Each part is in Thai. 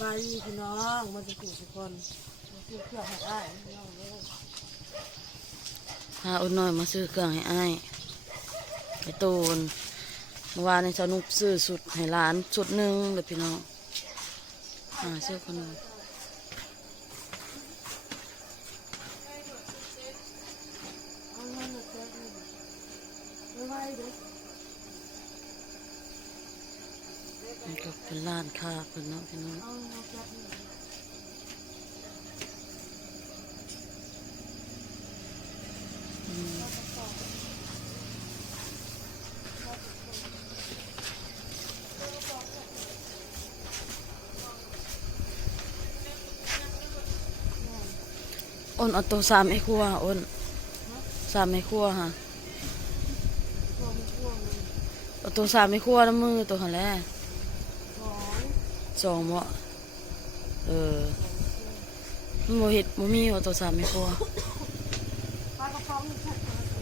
บายดีพี่น้องมันจะถูกทุกคนมาซื้อเครื่องให้อ้ายพี่น้องเลยพาอุ่นน้อยมาซื้อเครื่องให้อ้ายไปตูนเมื่อวานในสนุกซื้อสุดให้ร้านสุดหนึ่งเลยพี่น้องอ่าซื้อคนหนึง เอาเงินมาแจกหนึ่งไม่ไหวเด้อ มันก็ เป็นร้านค้าเพิ่นเนาะพี่น้องเอาเงินมาแจกหนึ่งอืมอ้นเอาตัวสามไอ้ครัวอ้นสามไอ้ครัวฮะพวงพวงเลยเอาตัวสามไอ้ครัวน้ำมือตัวหันแหล้วสอง สองบ่เออมันบ่เฮ็ดบ่มีเอาตัวสามไอ้ครัวปลากระป๋องนี่แค่ตัวละสิ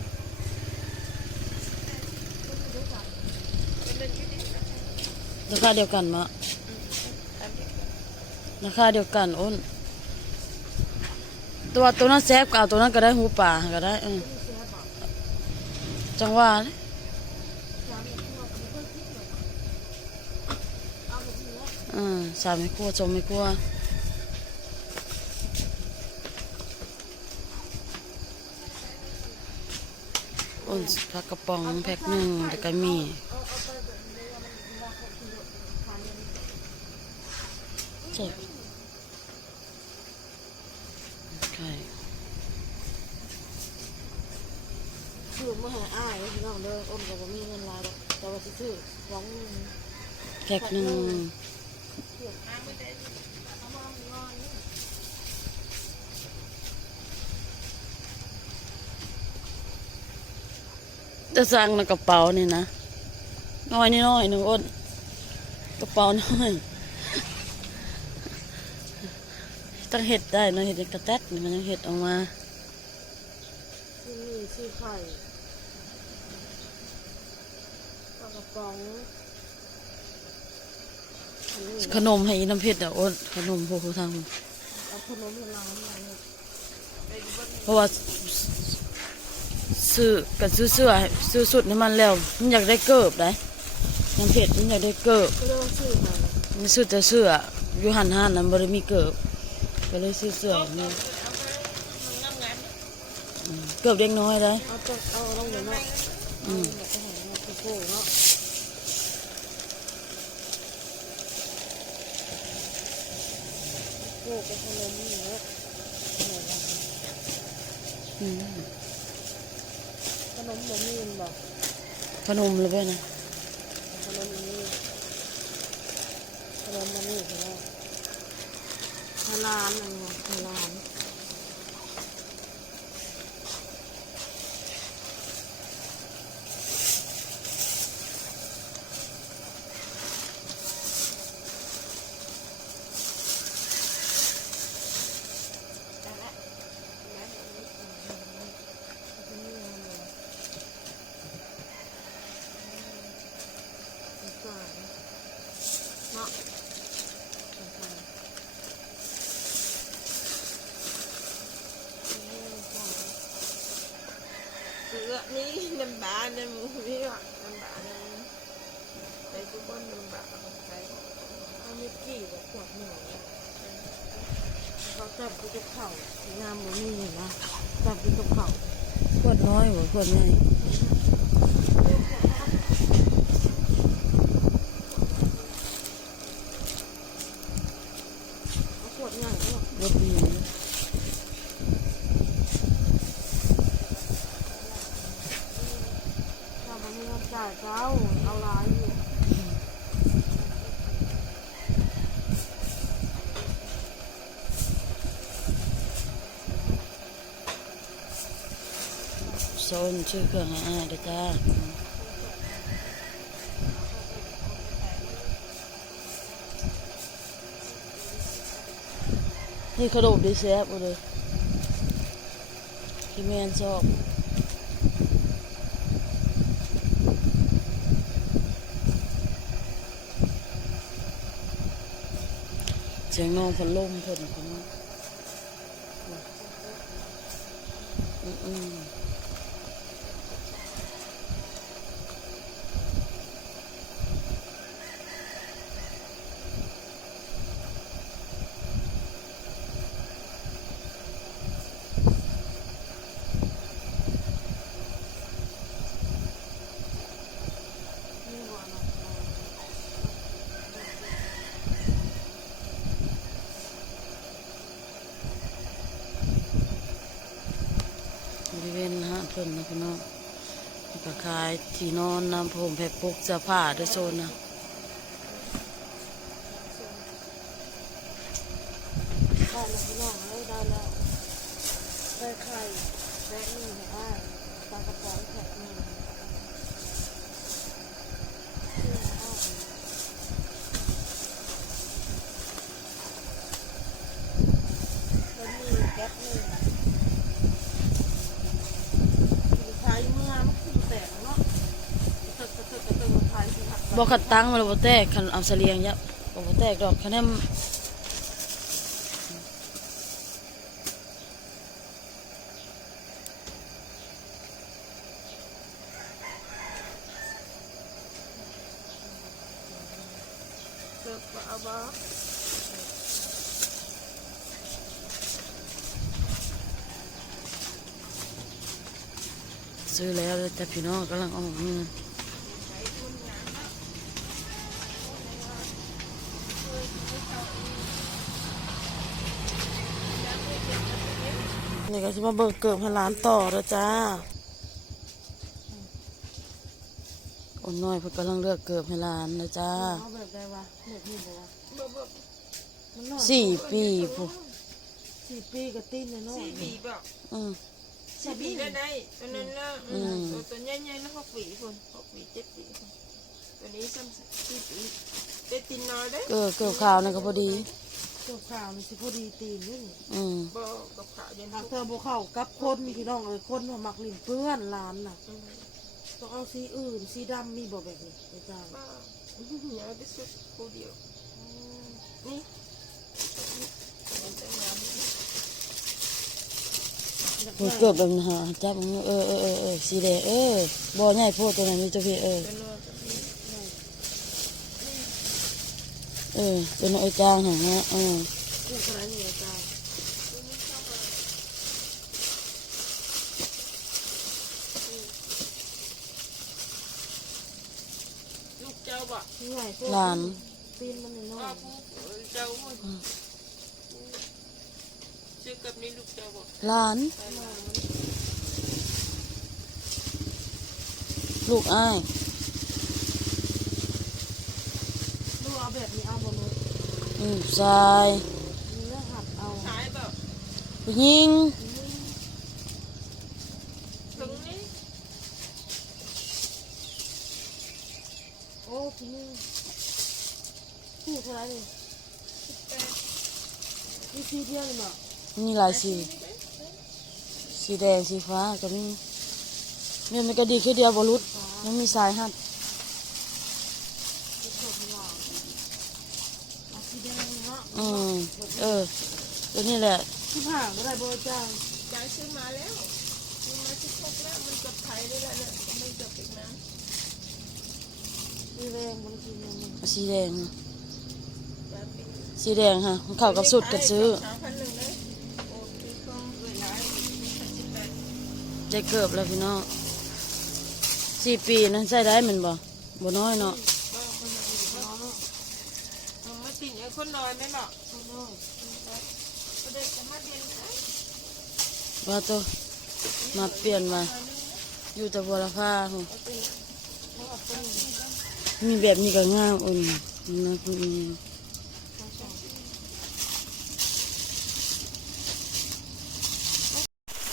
ราคาเดียวกันมะราคาเดียวกันอ้น ตัวตัวนั้นแซ่บก็เอาตัวนั้นก็ได้หูป่าก็ได้ออนี่เสียบอกจังหวะเลย สามตัวก็ไม่ค่อยคิดหรอกเอาแบบนี้แหละ อืมสามไม่ครัวสองไม่ครัวอ้นผักกระป๋องแพ็คหนึ่งแล้วก็มีเอาเอาไปแบบนี้เอามันเวลาเขากินทานเนี่ยเจ็บไข่ซื้อมาให้อ้ายพี่น้องเด้ออมก็บ่มีเงินหลายดอกแต่ว่าสิซื้อสองหมื่นแพ็คหนึ่ง จะสั่งในกระเป๋านี่นะน้อยนี่น้อยหนึ่งอ้นกระเป๋าน้อยต้องเห็ดได้เนาะเห็ดในกระแตดนี่มันยังเห็ดออกมาซื้อมีซื้อไข่ปลากระป๋องอันนี้ขนมให้อีน้ำเพชรอะอ้นขนมพวกเขาทำเอาขนมละลายมาเนี่ยเพราะว่า ซื้อกับซื้อเสื้อซื้อสุดให้มันแล้วมันอยากได้เกิบได้น้ำเพชรมันอยากได้เกิบมันซื้อแต่เสื้ออยู่หันหันนั้นบริมีเกิบก็เลยซื้อเสื้อเนี่อืมเกิบเด็กน้อยได้เอาลงเดี๋ยวเนาะอืมเอาไปหาเนาะไปโก้เนาะโก้ไปขนมนี่เนาะอืม นมบะหมี่บอกขนมเลยไปนะขนมนี้ขนมบะหมี่ใช่ไหมฮาลานอะไรเงี้ยฮาลาน เนาะ เสือนี่น้ำบาน้ำหมูนี่ว่ะน้ำบาน้ำไปทุกคนน้ำบาของใคร เอาเม็ดกี่แบบขวดหนึ่งเขา จับกินกับเข่างามบ่มีเนะจับกินกับเข่าขวดน้อยหัวขวดใหญ่ เอาขวดใหญ่เนาะ รถมี ถ้ามันมีเงินจ่ายเจ้าเอาหลายอยู่ โซนชื่อเครื่องให้อ้ายเด้อจ้านี่ขนมดีแซ่บเลยพี่แมนชอบเสียงน้องพัดลมเพิ่นพี่น้องอืมอืม นี่หัวเนาะ บริเวณห้างเพิ่นนะพี่น้องแล้วก็ขายที่นอนน้ำผมแผ่ปกเสื้อผ้าด้วยโซนนะได้แล้วพี่น้องเอ้ยได้แล้วได้ไข่ได้นึ่งให้อ้าปลากระป๋องแข็งหนึ่งชื่ออ้แล้วมีแก๊ปหนึ่งคือใช้เมื่อมันคือแตกเนาะกระเติกกระเติกกระเติกมาขาย สิหักบ่ขัดตังมาบ่แตกคันเอาเสลียงยะบ่บ่แตกดอกคะแนนเอาบ่ซื้อแล้วแต่พี่น้องกำลังออกเงิน นี่ก็จะมาเบิกเกิบให้ร้านต่อแล้วจ้าคนน้อยเพิ่นกำลังเลือกเกิบให้ร้านนะจ้าเอาแบบใดวะแบบนี้บ่วะบ่บ่มันน้อยสี่ปีผู้สี่ปีกับตีนเลยเนาะสี่ปีบ่อืมสี่ปีได้ได้ตัวนั้นละอืมตัวตัวใหญ่ๆแล้วหกปีพุ่นหกปีเจ็ดปีพุ่นตัวนี้ซ้ำสี่ปีได้ตินน้อยเด้เกิบเกิบขาวนั่นก็พอดี เจ้าข่าวนี่สิพอดีตีนนี่นี่อืมบ่กับขาวยันหากทุกเธอบ่เข้ากับคนพี่น้องเอ้ยคนมามักลิ้นเปื้อนร้านน่ะอืมต้องเอาสีอื่นสีดำมีบ่แบบนี้อาจารย์บ่เหนียวที่สุดคู่เดียวนี่มันจะงามนี่เพิ่นเกิบแบบนั้นหาจับมันเออเออเออเออสีแดงเออบ่ใหญ่โพดตัวนั้นมีตัวพี่เออตัวน้อยกับนี่ เออตัวน้อยจางหั่นนะเออคู่อะไรนี่อาจารย์ลูกเจ้าบ่นี่ไงพวกหลานตีนมันน้อว่ายผู้เจ้าพุ่นชื่อกับนี่ลูกเจ้าบ่หลาน ลูกอ้าย ๆดูเอาแบบนี้เอาบ่มือ อืม ชายนี่แล้วหักเอาขายบ่ผู้หญิงถึงนี่โอ้พี่นี่คู่อะไรนี่นี่สีเดียวเลยเนาะมีหลายสีสีแดงสีฟ้าก็มีเนี่ยมันก็ดีแคือเดียวบรุษยังมีสายหัด เอาสีแดงเนาะ อืม เออ ตัวนี้แหละที่ผ่าไม่ได้บ่อาจารย์ยายซื้อมาแล้วซื้อมาสิบหกแล้วมันกับไทยได้แล้วเนี่ยไม่กับอีกนะมีแรงมันกินมันเอาสีแดงยายเป็นสีแดงฮะมันเข้ากับสุดกันซื้อสามพันหนึ่งเลยโอ้ตีกองเลยหลายพันสิบแปดได้เกือบแล้วพี่น้องสี่ปีนั้นใช้ได้แมันบ่บ่น้อยเนาะ ก็คนละอีกเนาะมันมาติดไอ้ คนน้อยไหมเนาะข้างนอกประเด็กก็มาเรียนนะว่าตัวมาเปลี่ยนมา อยู่แต่บัวละผ้าพุ่นเขาเอาต้นมีแบบนี้ก็งามอุ่นนะคุณเอง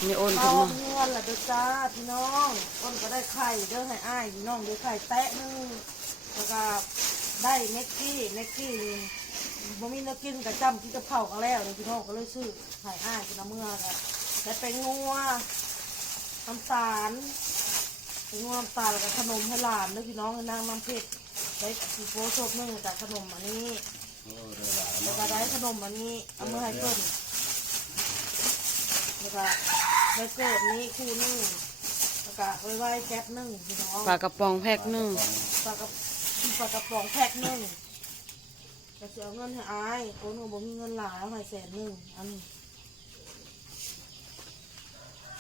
มีโอนเอาขึ้นมาเงินละเด้อจ้าพี่น้องอ้นก็ได้ไข่เด้อให้อ้ายพี่น้องเด้อไข่แตะหนึงแล้วก็ได้เม็กกี้เม็กกี้นี่ บ่มีเนื้อกินกับจำที่จะเผากันแล้วเลยพี่น้องก็เลยซื้อไข่อ้ายเป็นน้ำเมื่อกันและเป็นงัวน้ำตาลเป็นงัวน้ำตาลแล้วก็ขนมให้หลานเด้อพี่น้องนางน้ำเพชรได้สีโฟโซบหนึ่งจากขนมอันนี้แล้วก็ได้ขขนมอันนี้เอามือให้เพิ่นแล้วก็ไว้เกิดนี้คู่หนึงแล้วก็ไว้ไว้แก๊ปหนึงพี่น้องปลากระป๋องแพ็คหนึงปลากระปลากระป๋องแพ็คหนึง ก็จะเอาเงินให้อายโอนก็บ่มีเงินหลายเอาให้แสนหนึงอันนี้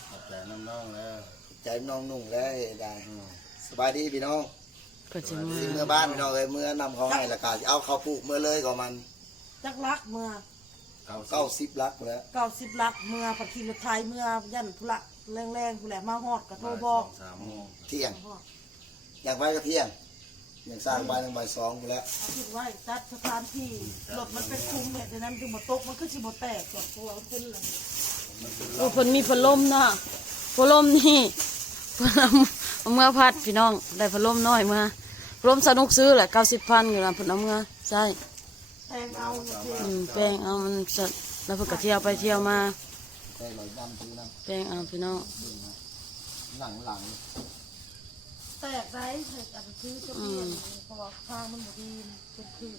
ขอบใจน้องๆแล้วใจน้องนุ่งแล้วเฮ็ดได้สบายดีพี่น้องเพิ่นสิมาสิเมื่อบ้านพี่น้องเลยเมื่อนำเขาให้ราคาสิเอาเขาวปลูกเมื่อเลยก็มันจักลักเมื่อเก้าเก้าสิบลักแล้วเก้าสิบลักเมื่อผักขีรถไทยเมื่อยันทุละแรงๆผู้แหละมาฮอดกระโทรบอกสามโมงเที่ยงฮอดอย่างไปก็เที่ยง อย่างสร้างบ้านตั้งบ่ายสองอยู่แล้วเอาคิดไว้จัดสถานที่รถมันเป็นคุ้มเนี่ยดังนั้นจึงบ่ตกมันคือสิบ่แตกหรอกเพราะว่ามันเป็นอะไรโอ้เพิ่นมีพัดลมเนาะพัดลมนี่เพิ่นเอาเอาเมื่อพัดพี่น้องได้พัดลมน้อยมาพัดลมสนุกซื้อแหละ90,000อยู่ล่ะเพิ่นเอาเมื่อใช่แตงเอาเนาะอืมแป้งเอามันสดแล้วเพิ่นก็เที่ยวไปเที่ยวมาแต่ลอยดำซื้อน้แป้งเอาพี่น้องำหลังหลังแตกได้ให้อันคือจะเปลี่ยนเพราะว่าทางมันบ่ดีเป็นคือ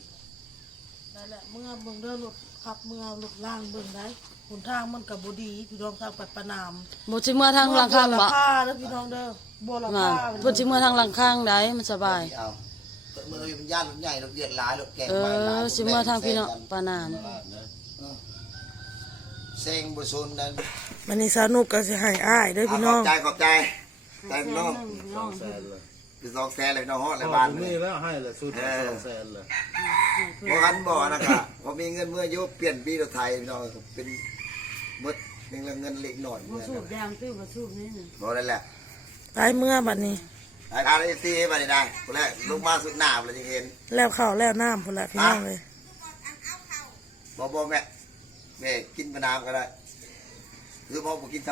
นั่นแหละเมื่อเบิ่งเด้อรถขับเมื่อรถล่างเบิ่งได้หนทางมันก็บ่ดีพี่น้องทางไปประนามบ่สิเมื่อทางหลังข้างบ่บัวละผ้าเด้อพี่น้องเด้อบัวละมาผ้าเพิ่นสิเมื่อทางหลังข้างได้มันสบายเอาเมื่อมีปัญญารถใหญ่รถเดือดหลายรถแกงเอไม้หลายอสิเมื่อทางพี่น้องปานามเซ็งบุษนนั้นมันนี่สนุกก็สิให้อ้ายเด้อเอาพี่ขน้ออบงใจขอบใจ แต่น้องสองแสนเลยคือสองแสนเลยพี่น้องฮอดเลยบ้าบ้านนนี่เลยแล้วให้เลยสุดละสองแสนเลยบ่คันบ่นะครับผมมีเงินเมื่ออายุเปลี่ยนปีรถไทยพี่น้องเป็นหมดเงินเงินเล็กหน่อยบ่เมื่อสูนั้บนยางตื้อบ่สูบนี่น่ะบ่ได้แหละตายเมื่อบัดนี้ ไอ้ทานไอ้ซีมาได้ได้คนแรกลงมาสุดหน้าเลยจะเห็นแล้วข้าวแล้วน้ำพุ่นละพี่น้องเลยบ่บ่แม่แม่กินมะนาวก็ได้หรือบ่บ่กินท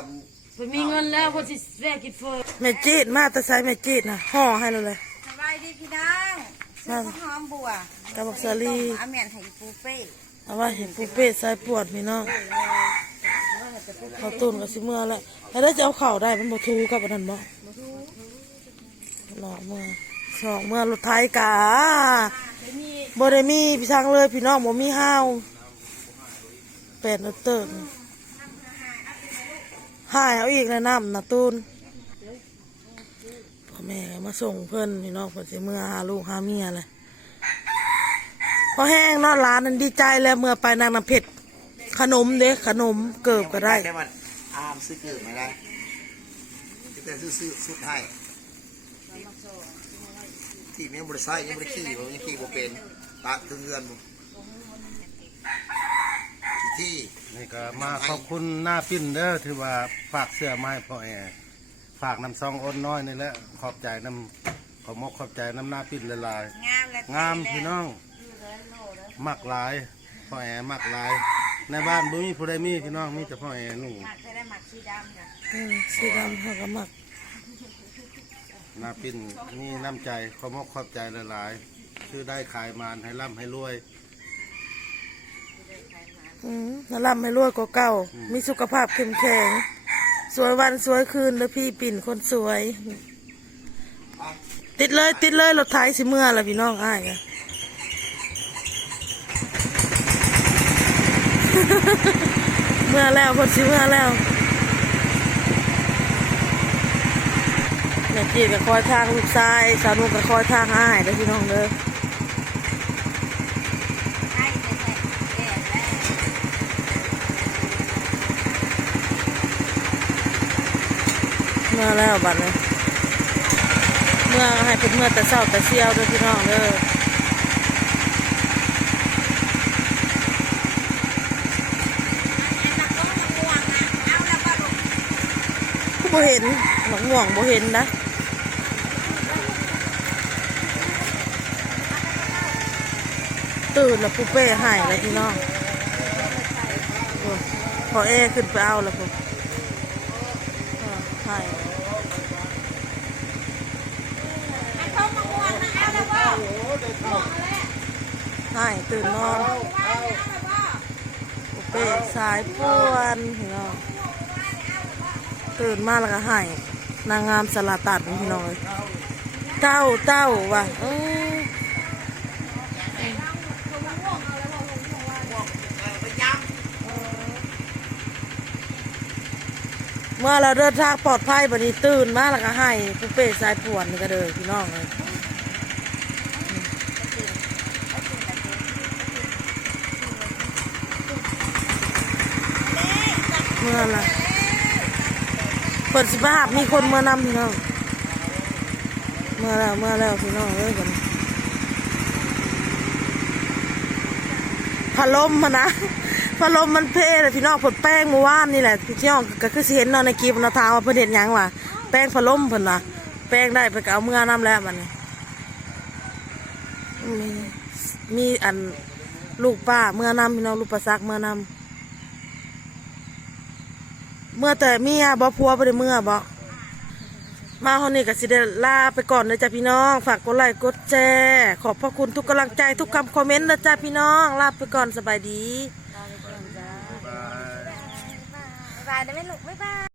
เพิ่นมีเงินแล้วเพิ่นสิแวะกินเฟอแม่จีดมาแต่ใส่แม่จีดนะห่อให้เราเลย สบายดีพี่น้องซื้อข้าวหอมบัวกระบอกสาลีอาเมียนให้ปูเป้เอาว่าเห็นปูเป้ใส่ปวดพี่น้องเขาตุนกับสิเมื่อแล้วแล้วได้จะเอาเข่าวได้มันบ่ทูกับอันนั้นบ่หลอกเมื่อสองเมื่อรถไทยกาบ่ได้มีพี่ทางเลยพี่น้องบ่มีห้าวแปดนเติร์ หายเอาอีกแล้วน้ำนะตูนพ่อแม่มาส่งเพิ่อนพี่น้องเพิ่นสิเมื่อหาลูกหาเมียเลยพอแห้งเนอนร้านนั้นดีใจแล้วเมื่อไปนางน้ำเผ็ดขนมเด้ขนมเกิบก็ได้แค่มันอามซื้อเกิดมาได้แต่ซื้อซื้อสุดให้ที่มีบริษัทยังบริขี่ผมยังขี่บ่เป็นตากถึงเงินบ่ที่ นี่ก็มาขอบคุณหน้าปิ้นเด้อที่ว่าฝากเสื้อไมาให้พ่อแอฝากน้ำซองอ้นน้อยนี่แหละขอบใจน้ำขอมกขอบใจน้ำหน้าปิ้นละลาย งามและงามพี่น้องมักหลายพ่อแอมักหลาย ในบ้านบ่มีผู้ใดมีพี่น้องมีแต่พ่อแอหนุ่งหมักจะได้หมักสีดำนะอืมสีดำเขาก็มักหน้าปิ้นมีน้ำใจขอมกขอบใจละลาย คือได้ขายมานให้ร่ำให้รวย อืมน่าร่ำให้รวยกว่าเก่า มีสุขภาพเข้มแข็ง สวยวันสวยคืนแล้วพี่ปิ่นคนสวย ติดเลย ติดเลยรถไถสิเมื่อละพี่น้องอ้ายอะเมื่อแล้วคนสิเมื่อแล้วแม่จีก็คอยทางลูกชาย สาวนุกก็คอยทางอ้ายเด้อพี่น้องเด้อ ให้แต่แก่แก่แล้ว เมื่อแล้วบัดเลยเมื่อให้เป็นเมื่อแต่เศร้าแต่เสียวด้อพี่น้องเด้อตะโกนตะกวงอะเอาแล้วก็ลูกบ่เห็นหนองห่วงบ่เห็นนะตื่นแล้วปุ๊เป้หายแล้วพี่น้องโอ้พอเอขึ้นไปเอาแล้วปุ๊หายอันเขามะม่วงนะเอาแล้วก็หายตื่นนอนว่าเอาแล้วก็ปุ๊เป้สายป่วนพี่น้องตื่นมาแล้วก็หายนางงามสลาตัดพี่น้องเลยเต้าเต้าว่ะเออ เมื่อเราเดินทางปลอดภัยบัดนี้ตื่นมาแล้วก็ให้ผู้เป้สายป่วนนี่ก็เด้อพี่น้องเลยเมื่อละเปิดสิบห้ามีคนเมื่อนำพี่น้องเมื่อแล้วเมื่อแล้วพี่น้องเอ้ยกันพัดลมมานะ พัดลมมันเพ่เลยพี่น้องผดแป้งเมื่วานนี่แหละพี่น้องก็คือสิเห็นนอนในคลิปเนาทาว่าเพื่นเห็นยังว่ะแป้งพัดลมเพิ่นนะแป้งได้ไปเอาเมื่อน้ำแล้วมันนี่มีมีอันลูกป้าเมื่อน้ำพี่น้องลูกประซักเมื่อน้ำเมื่อแต่เมียบ่พัวได้เมื่อบ่มาเฮานี่ก็สิได้ลาไปก่อนนะจ๊ะพี่น้อง ฝากกดไลค์กดแชร์ขอบพระคุณทุกกำลังใจทุกคำคอมเมนต์นะจ๊ะพี่น้อง ลาไปก่อนสบายดี บ๊ายบายได้ไหมลูกบ๊ายบาย